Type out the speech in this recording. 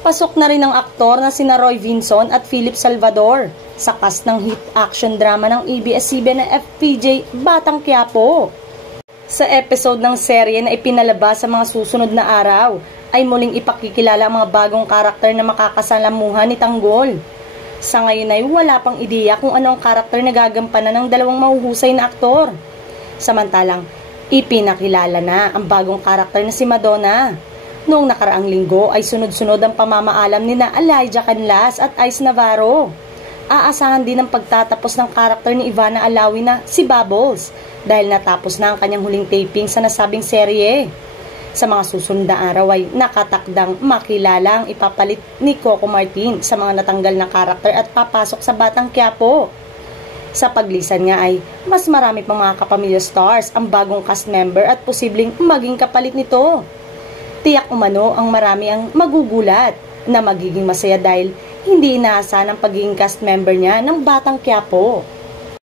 Pasok na rin ang aktor na sina Roy Vinson at Philip Salvador sa cast ng hit action drama ng ABS-CBN na FPJ Batang Quiapo. Sa episode ng serye na ipinalabas sa mga susunod na araw, ay muling ipakikilala ang mga bagong karakter na makakasalamuhan ni Tanggol. Sa ngayon ay wala pang ideya kung ano ang karakter na gagampanan ng dalawang mahuhusay na aktor. Samantalang, ipinakilala na ang bagong karakter na si Madonna. Noong nakaraang linggo ay sunod-sunod ang pamamaalam ni na Elijah Canlas at Ice Navarro. Aasahan din ang pagtatapos ng karakter ni Ivana Alawi na si Bubbles dahil natapos na ang kanyang huling taping sa nasabing serye. Sa mga susunod na araw ay nakatakdang makilala ang ipapalit ni Coco Martin sa mga natanggal na karakter at papasok sa Batang Quiapo. Sa paglisan nga ay mas marami pang mga kapamilya stars ang bagong cast member at posibleng maging kapalit nito. Tiyak umano ang marami ang magugulat na magiging masaya dahil hindi inaasahan ang pagiging cast member niya ng Batang Quiapo.